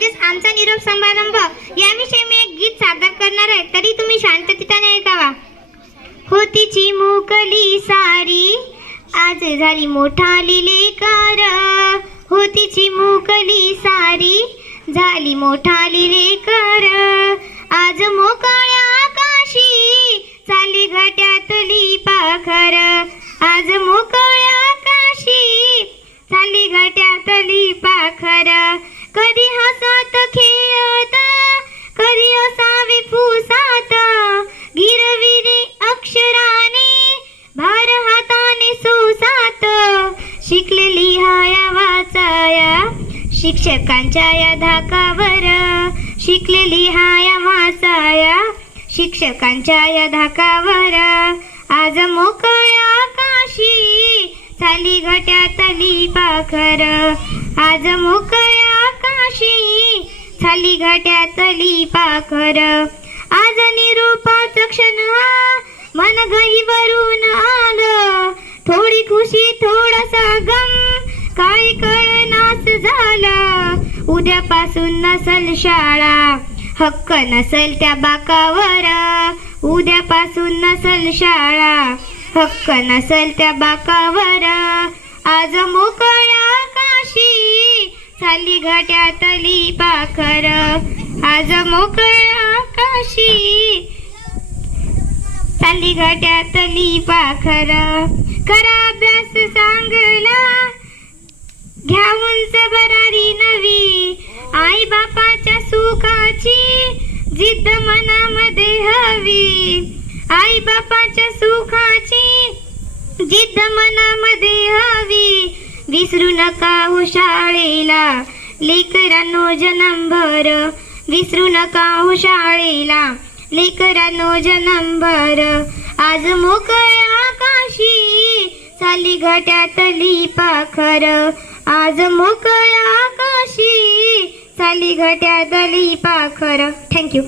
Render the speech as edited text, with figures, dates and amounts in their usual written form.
म्हणजेच आमचा निरोप समारंभ याविषयी मी एक गीत सादर करणार आहे, तरी तुम्ही शांततेने ऐकावा. होतीची मोकली सारी आज झाली मोठाली लेकर, होतीची मोकली सारी झाली मोठाली लेकर, आज मोकळ्या आकाशी चाली घट्यातली पाखर, आज मोकळ्या आकाशी चाली घट्यातली पाखर, कधी हसत खेळत कधी असावे फुसात, गिरविरे अक्षराने भार हाताने सुसात, शिकलेली हाया वाचाया शिक्षकांच्या या धाकावर, शिकलेली हाया वाचाया शिक्षकांच्या या धाकावर, आज मोकळ्या आकाशी चाली घट्यातली पाखर, आज मोकळ्या आकाशी चाली घट्यातली पाखर, आज निरोपाचा क्षण हा मन गहीवरून आलं, थोडी खुशी थोडासा गम काही कळनास झालं, उद्यापासून नसल शाळा हक्क नसल त्या बाकावर, उद्यापासून नसल शाळा हक्क नसल त्या बाकावर, आज मोकळ्या आकाशी चाली घट्यातली पाखर, आज मोकळ्या आकाशी चाली घट्यातली पाखर, करा अभ्यास चांगला घ्या उंच भरारी नवी, आई बापाच्या सुखाची जिद्द मनामध्ये हवी, आई बापाच्या सुखाची जिद्द मनामध्ये हवी, विसरू नका हो शाळेला लेकरांनो जन्मभर, विसरू नका हो शाळेला लेकरांनो जन्मभर, आज मोकळ्या आकाशी चाली घट्यातली पाखर, आज मोकळ्या आकाशी चाली घट्यातली पाखर. थँक्यू.